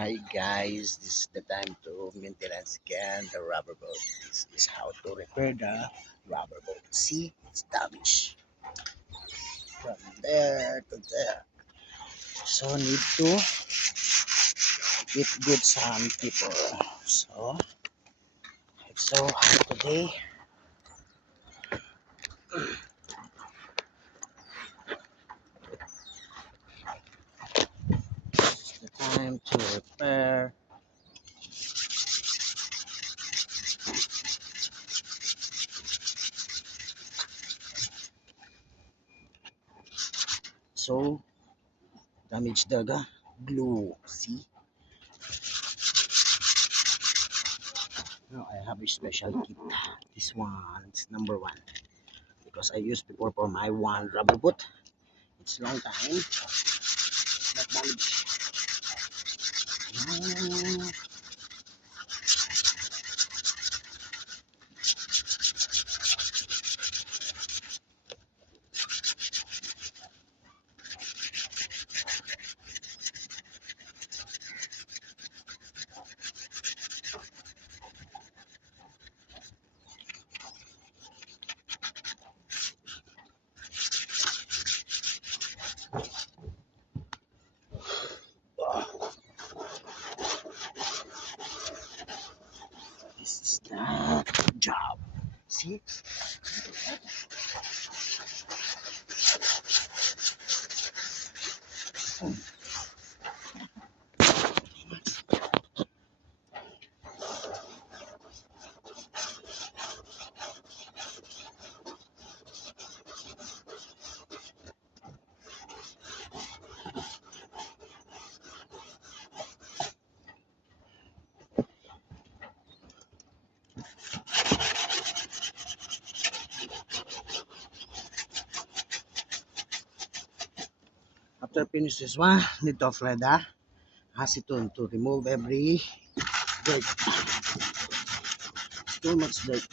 Hi guys, this is the time to maintenance again the rubber boat. This is how to repair the rubber boat. See, it's damaged from there to there. So need to get good sandpaper. So it's so hot today. It's the time to repair. So damage the glue. See. Now I have a special kit. This one, it's number one. Because I used before for my one rubber boat. It's long time. Not damaged. This is the job. See? After finish this one, need to apply the acetone to remove every dirt. Too much dirt.